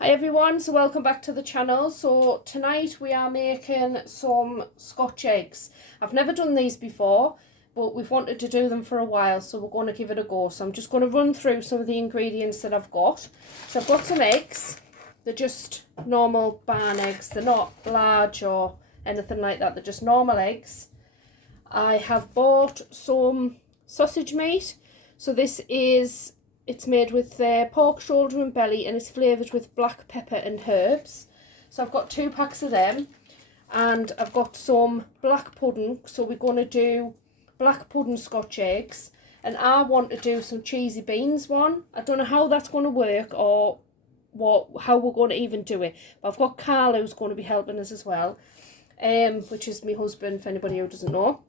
Hi everyone, so welcome back to the channel. So tonight we are making some Scotch eggs. I've never done these before, but we've wanted to do them for a while, so we're going to give it a go. So I'm just going to run through some of the ingredients that I've got. So I've got some eggs. They're just normal barn eggs. They're not large or anything like that. They're just normal eggs. I have bought some sausage meat. So it's made with pork shoulder and belly, and it's flavoured with black pepper and herbs. So I've got 2 packs of them, and I've got some black pudding. So we're going to do black pudding Scotch eggs, and I want to do some cheesy beans one. I don't know how that's going to work or how we're going to even do it. But I've got Carl who's going to be helping us as well, which is my husband for anybody who doesn't know.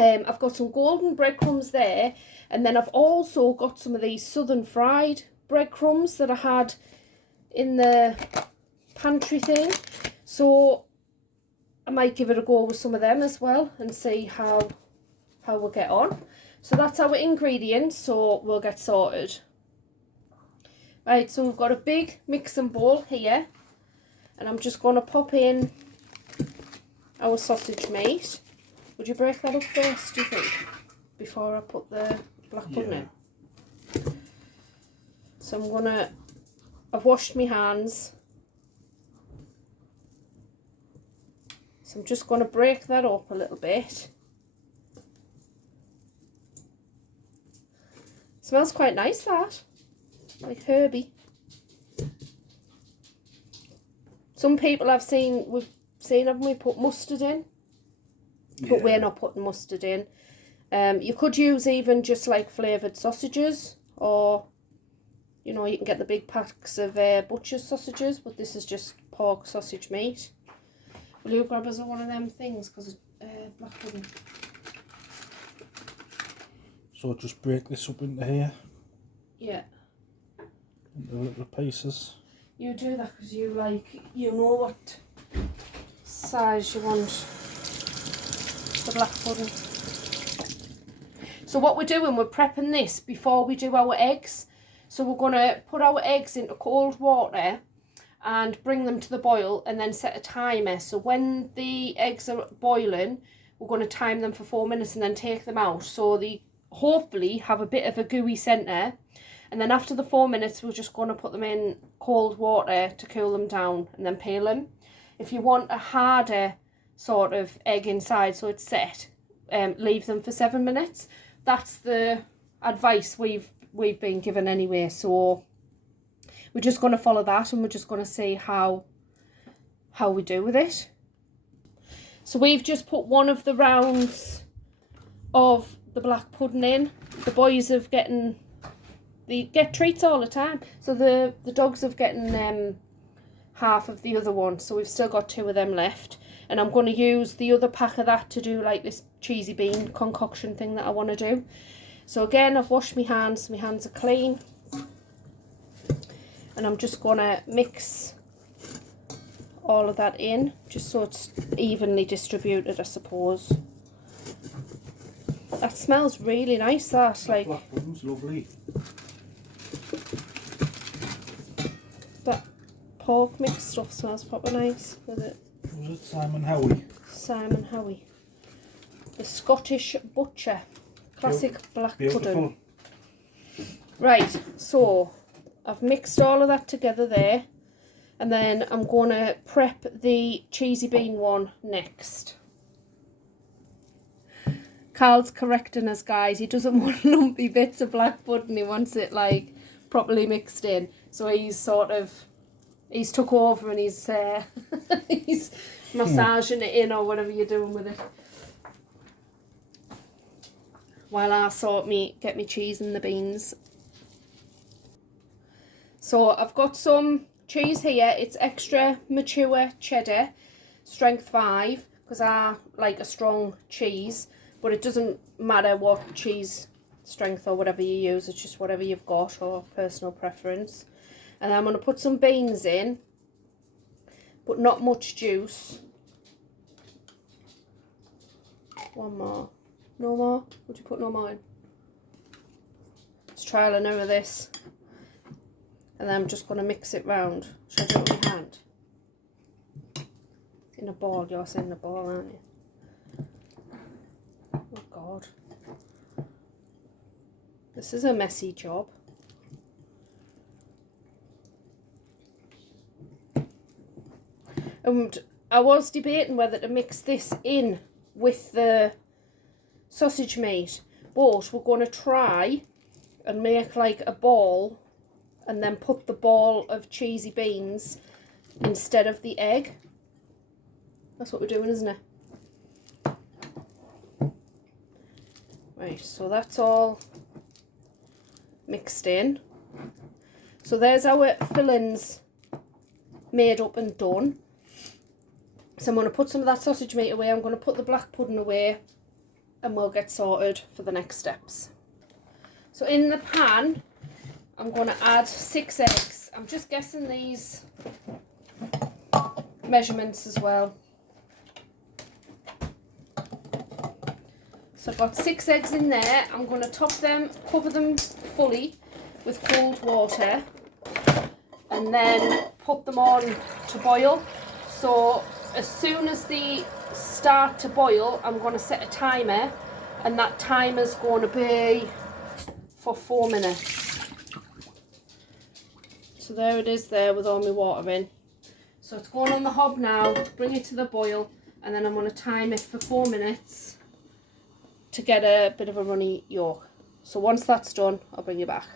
I've got some golden breadcrumbs there, and then I've also got some of these southern fried breadcrumbs that I had in the pantry thing. So I might give it a go with some of them as well and see how we'll get on. So that's our ingredients, so we'll get sorted. Right, so we've got a big mixing bowl here, and I'm just going to pop in our sausage meat. Would you break that up first, do you think, before I put the black pudding in? So I've washed my hands. So I'm just going to break that up a little bit. Smells quite nice, that. Like herby. Some people we've seen haven't we, put mustard in. But we're not putting mustard in. You could use even just like flavoured sausages, or you know, you can get the big packs of butcher's sausages, but this is just pork sausage meat. Will you grab us one of them things, because black pudding? So just break this up into here? Yeah. Into little pieces. You do that because you know what size you want the black pudding. So what we're doing, we're prepping this before we do our eggs. So we're going to put our eggs into cold water and bring them to the boil, and then set a timer. So when the eggs are boiling, we're going to time them for 4 minutes and then take them out, so they hopefully have a bit of a gooey centre. And then after the 4 minutes, we're just going to put them in cold water to cool them down and then peel them. If you want a harder sort of egg inside so it's set, leave them for 7 minutes. That's the advice we've been given anyway, so we're just going to follow that, and we're just going to see how we do with it. So we've just put one of the rounds of the black pudding in. The boys they get treats all the time, so the dogs have gotten half of the other one, so we've still got 2 of them left. And I'm going to use the other pack of that to do like this cheesy bean concoction thing that I want to do. So again, I've washed my hands are clean, and I'm just going to mix all of that in, just so it's evenly distributed, I suppose. That smells really nice, that, like, black pudding's lovely. That pork mix stuff smells proper nice with it. Was it Simon Howie? Simon Howie. The Scottish Butcher. Classic black pudding. Right, so I've mixed all of that together there, and then I'm going to prep the cheesy bean one next. Carl's correcting us, guys. He doesn't want lumpy bits of black pudding. He wants it like properly mixed in. So he's took over, and he's he's massaging it in, or whatever you're doing with it, while I get me cheese and the beans. So I've got some cheese here. It's extra mature cheddar, strength 5, because I like a strong cheese, but it doesn't matter what cheese strength or whatever you use. It's just whatever you've got or personal preference. And I'm going to put some beans in, but not much juice. One more. No more? Would you put no more in? Let's trial and error this. And then I'm just going to mix it round. Should I do it with my hand? In a ball. You're saying a ball, aren't you? Oh God. This is a messy job. And I was debating whether to mix this in with the sausage meat, but we're going to try and make like a ball and then put the ball of cheesy beans instead of the egg. That's what we're doing, isn't it? Right, so that's all mixed in. So there's our fillings made up and done. So I'm going to put some of that sausage meat away, I'm going to put the black pudding away, and we'll get sorted for the next steps. So in the pan, I'm going to add 6 eggs. I'm just guessing these measurements as well. So I've got 6 eggs in there. I'm going to top them, cover them fully with cold water, and then put them on to boil. So as soon as they start to boil, I'm going to set a timer, and that timer's going to be for 4 minutes. So there it is there with all my water in. So it's going on the hob now, bring it to the boil, and then I'm going to time it for 4 minutes to get a bit of a runny yolk. So once that's done, I'll bring you back.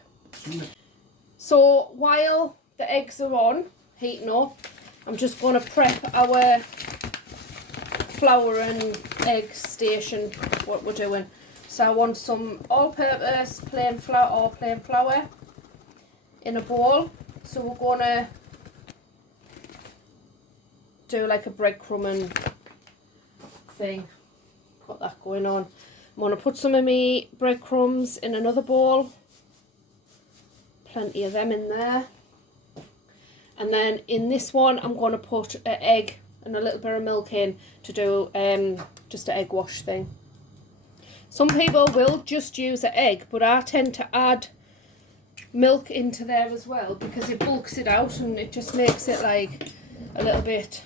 So while the eggs are on, heating up, I'm just going to prep our flour and egg station, what we're doing. So I want some all-purpose plain flour in a bowl. So we're going to do like a breadcrumbing thing. Got that going on. I'm going to put some of my breadcrumbs in another bowl. Plenty of them in there. And then in this one, I'm going to put an egg and a little bit of milk in to do just an egg wash thing. Some people will just use an egg, but I tend to add milk into there as well because it bulks it out and it just makes it like a little bit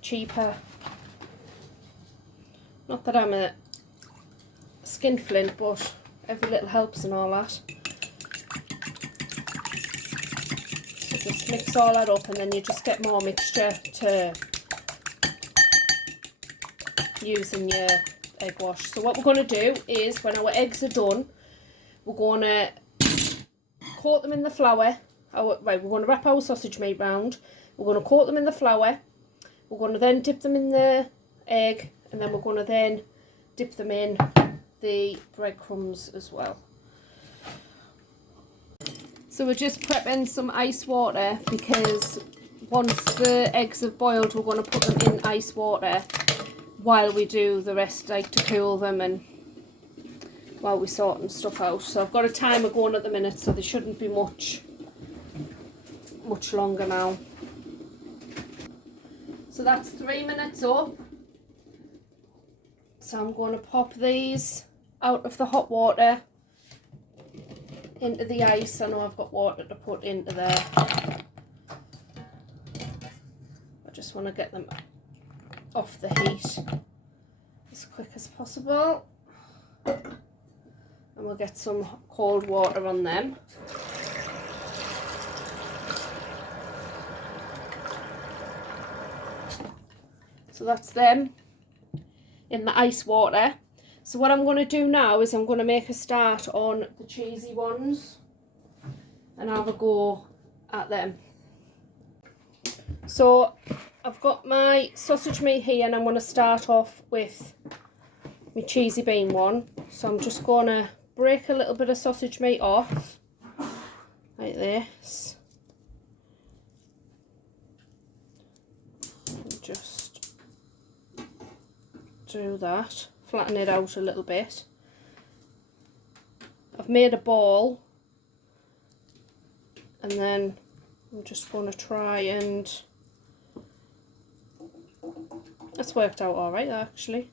cheaper. Not that I'm a skinflint, but every little helps and all that. So just mix all that up and then you just get more mixture to use in your egg wash. So what we're going to do is when our eggs are done, we're going to coat them in the flour. We're going to wrap our sausage meat round. We're going to coat them in the flour. We're going to then dip them in the egg, and then we're going to then dip them in the breadcrumbs as well. So we're just prepping some ice water because once the eggs have boiled, we're going to put them in ice water while we do the rest, like to cool them and while we're sorting stuff out. So I've got a timer going at the minute, so there shouldn't be much longer now. So that's 3 minutes up. So I'm going to pop these out of the hot water into the ice. I know I've got water to put into there. I just want to get them off the heat as quick as possible. And we'll get some cold water on them. So that's them in the ice water. So what I'm going to do now is I'm going to make a start on the cheesy ones and have a go at them. So I've got my sausage meat here and I'm going to start off with my cheesy bean one. So I'm just going to break a little bit of sausage meat off like this. And just do that, flatten it out a little bit. I've made a ball and then I'm just going to try and that's worked out alright actually.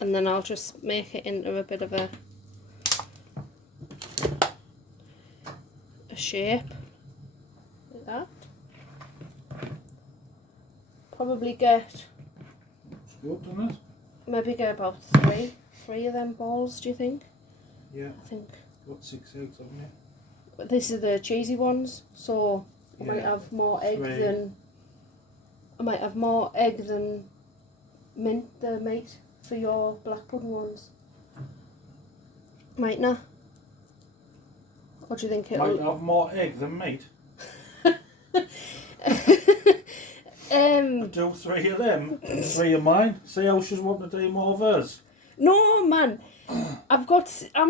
And then I'll just make it into a bit of a shape. Like that. Probably get, It's good, isn't it? maybe get about three of them balls, do you think? Yeah. I think. Got 6 eggs, haven't you? But these are the cheesy ones, so I might have more egg than mint, the meat, for your black pudding ones. Might not. Or do you think it'll... Might have more egg than meat. Do 3 of them and 3 of mine. See how she's wanting to do more of hers. No, man. I'm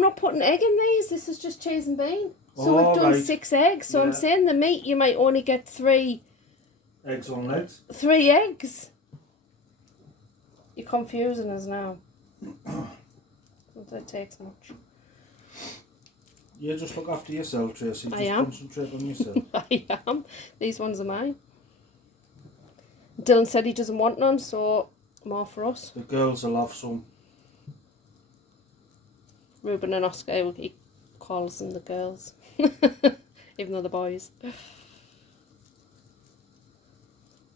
not putting egg in these. This is just cheese and bean. So we've done 6 eggs. So I'm saying the meat, you might only get 3 eggs on legs. 3 eggs. You're confusing us now. That takes much. You just look after yourself, Tracy. Just I am. Concentrate on yourself. I am. These ones are mine. Dylan said he doesn't want none, so more for us. The girls will have some. Ruben and Oscar, he calls them the girls. Even though they're boys.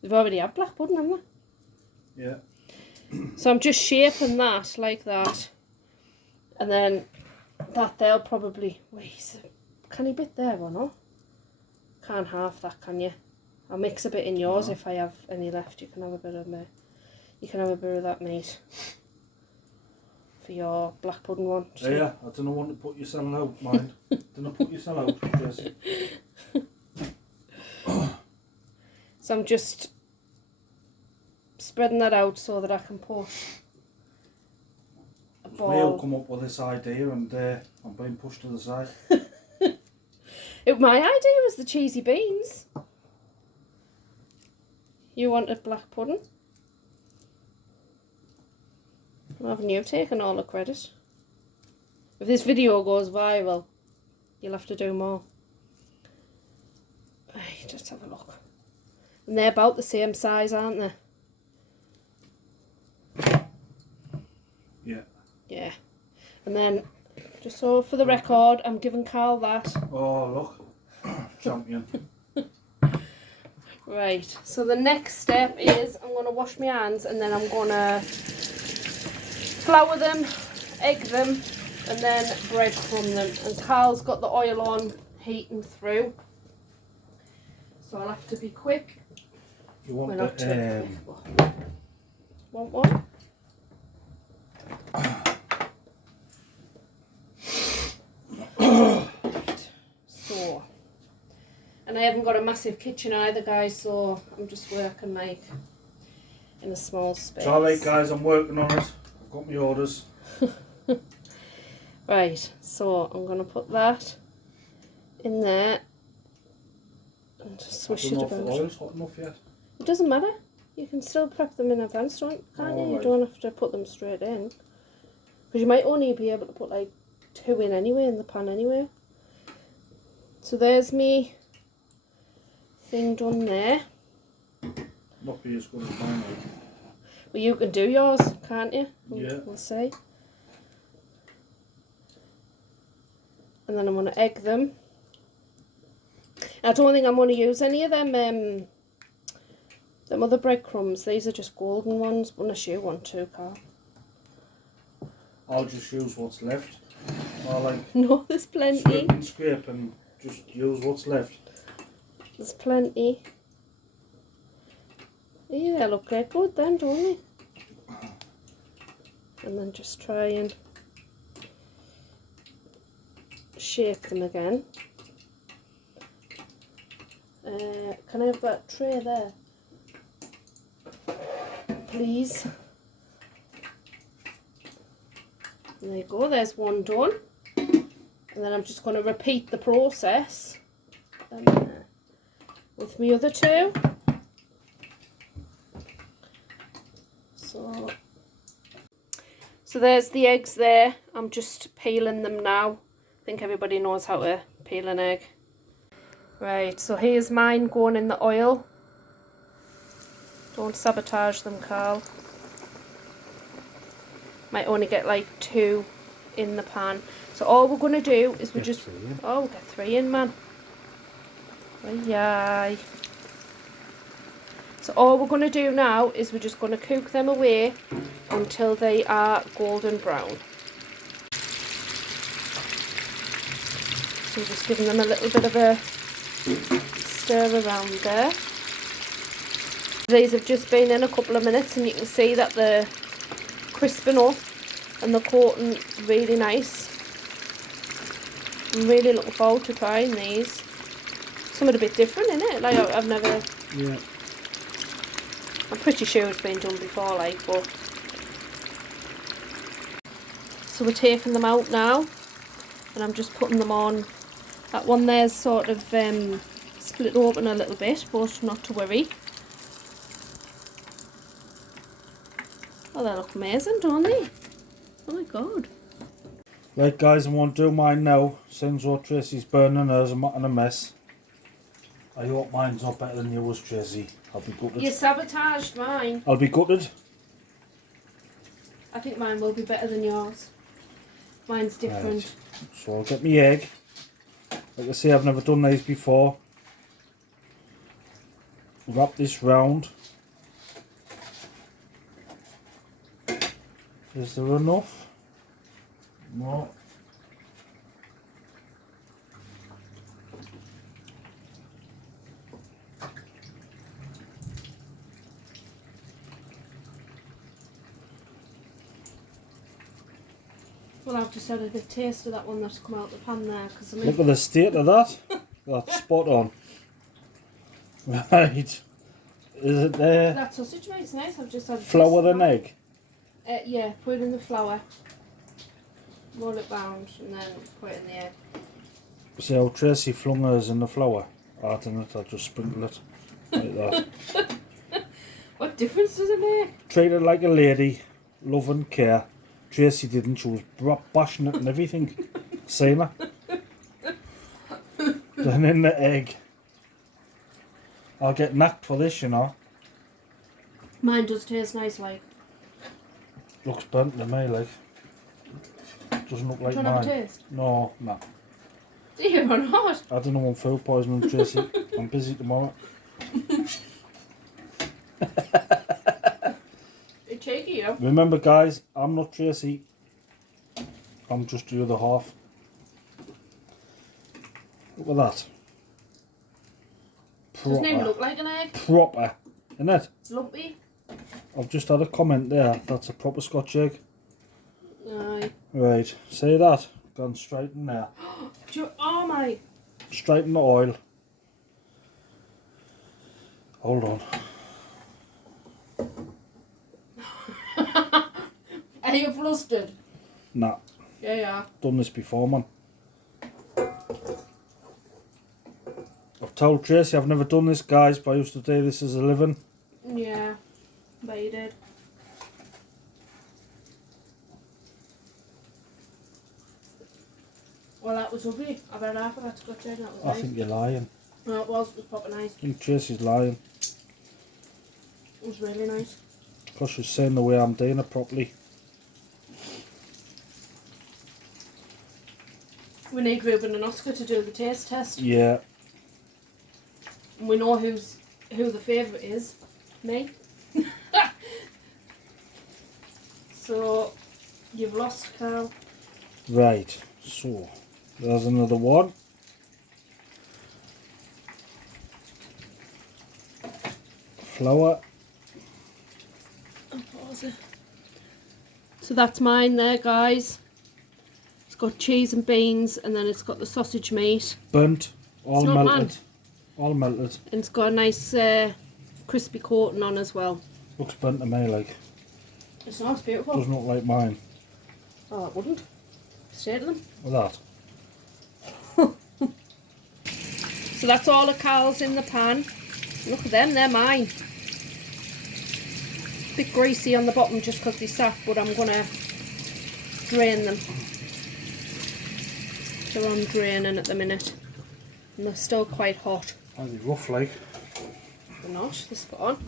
They've already had black pudding, haven't they? Yeah. So I'm just shaping that like that. And then that they'll probably... Wait, can he bit there or not? Can't half that, can you? I'll mix a bit in yours if I have any left. You can have a bit of me. You can have a bit of that meat for your black pudding one. Yeah, I don't want to put yourself out, mind. Don't put yourself out, Tracy. So I'm just spreading that out so that I can push a ball. Neil come up with this idea and I'm being pushed to the side. My idea was the cheesy beans. You wanted black pudding. Haven't you taken all the credit? If this video goes viral, you'll have to do more. Right, just have a look. And they're about the same size, aren't they? Yeah. Yeah. And then, just so for the record, I'm giving Carl that. Oh, look. Champion. Right, so the next step is I'm going to wash my hands and then I'm going to flour them, egg them, and then breadcrumb them. And Carl's got the oil on, heating through. So I'll have to be quick. You want We're not the... too quick. Want one? So, and I haven't got a massive kitchen either, guys, so I'm just working like in a small space. It's alright, guys, I'm working on it. I've got my orders. Right, so I'm going to put that in there and just swish it about. The oil's hot enough yet? It doesn't matter. You can still prep them in advance, can't you? You don't have to put them straight in. Because you might only be able to put like 2 in anyway, in the pan anyway. So there's me thing done there. Not be as good as mine. Well, you can do yours, can't you? Yeah. We'll see. And then I'm going to egg them. I don't think I'm going to use any of them other breadcrumbs. These are just golden ones, unless you want to, Carl. I'll just use what's left. I like No, there's plenty. scrape and scrape and just use what's left. There's plenty. Yeah, they look quite good then, don't they? And then just try and shape them again. Can I have that tray there? Please. And there you go, there's one done. And then I'm just going to repeat the process with my other 2. So there's the eggs there. I'm just peeling them now. I think everybody knows how to peel an egg. Right, so here's mine going in the oil. Don't sabotage them, Carl. Might only get like 2 in the pan. So all we're going to do is we just... Oh, we'll get 3 in, man. Yay. So all we're going to do now is we're just going to cook them away until they are golden brown. So just giving them a little bit of a stir around there. These have just been in a couple of minutes and you can see that they're crisping up and they're coating really nice. I'm really looking forward to trying these. Something a bit different, isn't it? Like I've never... Yeah. I'm pretty sure it's been done before, like, but... So we're taking them out now and I'm just putting them on. That one there's sort of split open a little bit, but not to worry. Oh, they look amazing, don't they? Oh my god. Right guys, I won't do mine now, since what Tracy's burning hers and making a mess. I hope mine's not better than yours, Tracy. I'll be gutted. You sabotaged mine. I'll be gutted. I think mine will be better than yours. Mine's different. Right. So I'll get my egg. Like I say, I've never done these before. Wrap this round. Is there enough? No. Well, I've just had a bit taste of that one that's come out the pan there. Cause I mean, Look at the state of that. That's spot on. Right. Is it there? that sausage mate's nice. I've just had Flour and egg? Yeah, put it in the flour. Roll it round and then put it in the egg. See how Tracy flung hers in the flour? I didn't, I just sprinkled it. Like that. What difference does it make? Treat it like a lady. Love and care. Tracy didn't, she was bashing it and everything. Seen her. Then in the egg. I'll get knacked for this, you know. Mine does taste nice, like. Looks burnt to me, like. Doesn't look like Do you mine. want to have a taste? No, no. Do you or not? I don't want food poisoning, Tracy. I'm busy tomorrow. You're cheeky, you. Remember, guys, I'm not Tracy. I'm just the other half. Look at that. Doesn't even Proper. look like an egg. Proper. Isn't it? It's lumpy. I've just had a comment there. That's a proper Scotch egg. Aye. Right. See that? Gone straight in there. Oh my. Straight in the oil. Hold on. Are you flustered? Nah. Yeah, yeah. Done this before, man. I've told Tracy I've never done this, guys, but I used to do this as a living. Yeah, but you did. Well, that was lovely. I've had half of that Scotch egg. That was I nice. think you're lying. No, it was proper nice. I think Tracy's lying. It was really nice. Because she's saying the way I'm doing it properly. We need Ruben and Oscar to do the taste test. Yeah. And we know who the favourite is. Me. So, you've lost, Carl. Right. So, there's another one. Flour. So that's mine there, guys. It's got cheese and beans, and then it's got the sausage meat. Burnt. All It's not melted. mine. All melted. And it's got a nice crispy coating on as well. Looks burnt to me, like. It's nice, beautiful. Doesn't look like mine. Oh, it wouldn't. Straight to them. Look at that. So that's all the cows in the pan. Look at them, they're mine. Bit greasy on the bottom just because they sat, but I'm going to drain them. They're on draining at the minute. And they're still quite hot. Are they rough, like? They're not, they're spot on.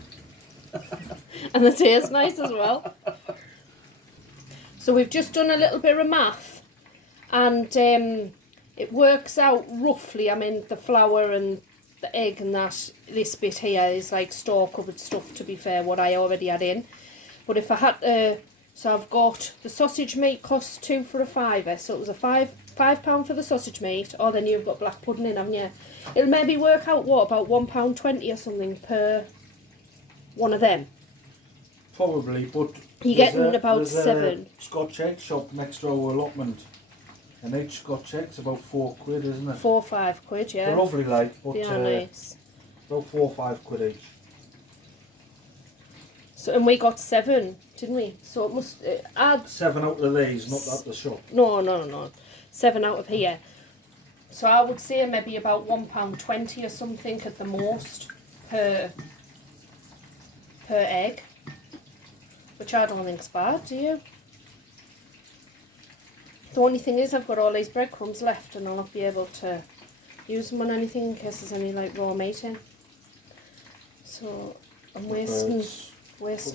And they taste nice as well. So we've just done a little bit of math. And it works out roughly, I mean, the flour and the egg and that, this bit here is like store cupboard stuff, to be fair, what I already had in. But if I had to, so I've got the sausage meat costs 2 for a £5, so it was a £5 for the sausage meat. Oh, then you've got black pudding in, haven't you? It'll maybe work out, what, about £1.20 or something per one of them. Probably, but You're getting about there's 7. a Scotch egg shop next to our allotment. And each Scotch egg's about £4, isn't it? 4 or 5 quid, yeah. They're lovely, like, but They are nice. about 4 or 5 quid each. So, and we got 7, didn't we? So it must add 7 out of these, not at the shop. no, 7 out of here. So I would say maybe about £1.20 or something at the most per egg, which I don't think's bad, do you? The only thing is I've got all these breadcrumbs left and I'll not be able to use them on anything in case there's any like raw meat in. So I'm wasting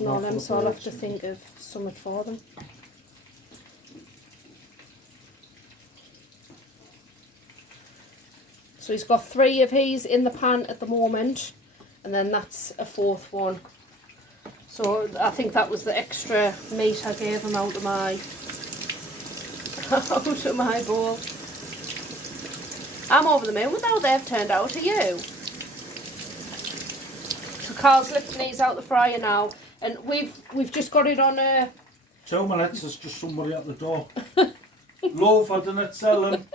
all them, so I'll have to think of something for them. So he's got 3 of his in the pan at the moment, and then that's a 4th one. So I think that was the extra meat I gave him out of my bowl. I'm over the moon with how they've turned out. Are you? So Carl's lifting these out the fryer now, and we've just got it on a 2 minutes, there's just somebody at the door. Love, I didn't sell them.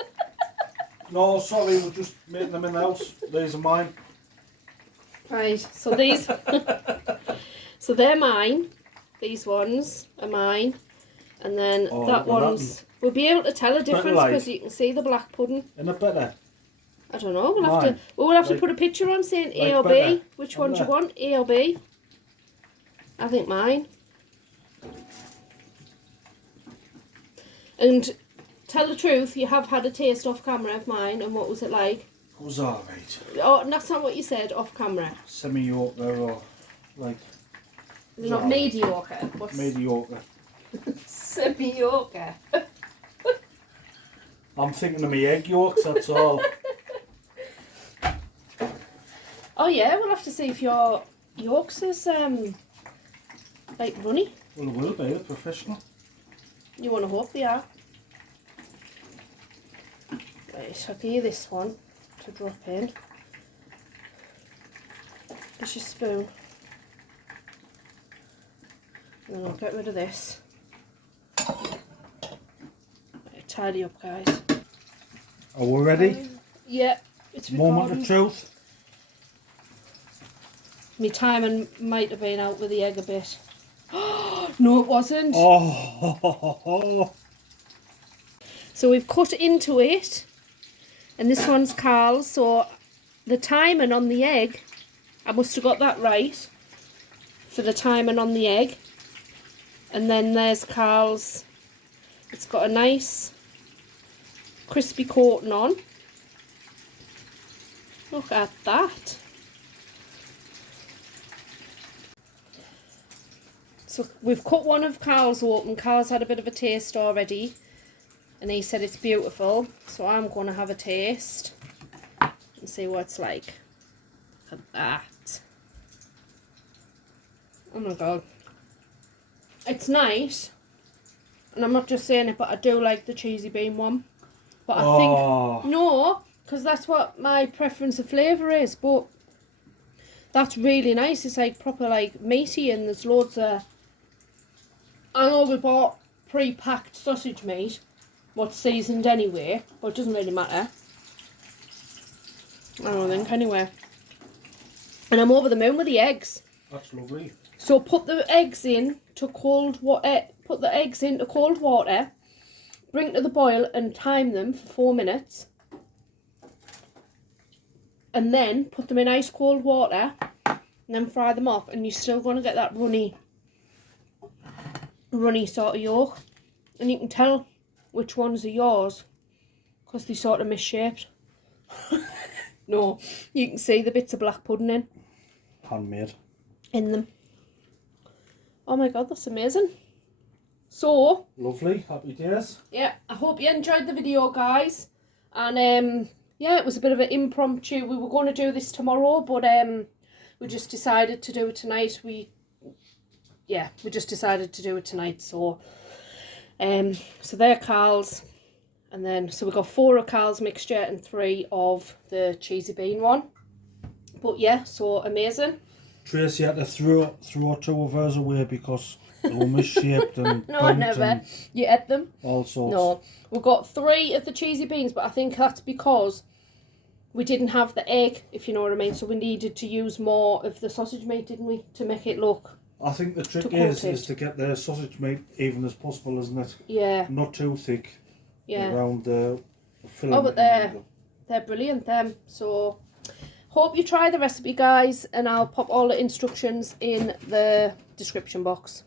No, sorry, we're just making them in the house. These are mine. Right, so these so they're mine. These ones are mine. And then that one's... We'll be able to tell a difference because you can see the black pudding. Isn't it better? I don't know. We'll have to put a picture on saying A or B. Which one do you want? A or B? I think mine. And tell the truth, you have had a taste off camera of mine, and what was it like? It was alright. Oh, that's not what you said off camera. Semi-Yorker or like... They're not mediocre. What's mediocre. Semi-Yorker. I'm thinking of my egg yolks, that's all. Oh yeah, we'll have to see if your Yorks is like runny. Well, it will be, a professional. You want to hope they are. Right, I'll give you this one to drop in. There's your spoon. And then I'll get rid of this. Right, tidy up, guys. Are we ready? Yeah, it's recording. Moment of truth. My timing might have been out with the egg a bit. No, it wasn't. Oh. So we've cut into it, and this one's Carl's. So the timing on the egg, I must have got that right for the timing on the egg. And then there's Carl's. It's got a nice crispy coating on. Look at that. So we've cut one of Carl's open. Carl's had a bit of a taste already, and he said it's beautiful. So I'm going to have a taste and see what it's like. Look at that. Oh my god. It's nice. And I'm not just saying it, but I do like the cheesy bean one. But I think... No, because that's what my preference of flavour is. But that's really nice. It's like proper like meaty, and there's loads of... I know we bought pre-packed sausage meat, what's seasoned anyway, but it doesn't really matter. I don't think, anyway. And I'm over the moon with the eggs. That's lovely. So put the eggs in to cold water. Put the eggs into cold water. Bring to the boil and time them for 4 minutes. And then put them in ice cold water, and then fry them off. And you're still going to get that runny sort of yolk. And you can tell which ones are yours because they're sort of misshaped. No, you can see the bits of black pudding Handmade. in them. Oh my god, that's amazing. So Lovely, happy days. yeah, I hope you enjoyed the video, guys, and yeah, it was a bit of an impromptu. We were going to do this tomorrow, but we just decided to do it tonight. We just decided to do it tonight. So so they're Carl's, and then so we got 4 of Carl's mixture and 3 of the cheesy bean one. But yeah, so amazing. Tracy had to throw 2 of hers away because they were misshaped and No, burnt never. and You ate them? all sorts. No. We've got 3 of the cheesy beans, but I think that's because we didn't have the egg, if you know what I mean. So we needed to use more of the sausage meat, didn't we, to make it look... I think the trick to coat is it. to get the sausage meat even as possible, isn't it? Yeah. Not too thick. Yeah. Around the filling. Oh, but they're brilliant, them. So, hope you try the recipe, guys, and I'll pop all the instructions in the description box.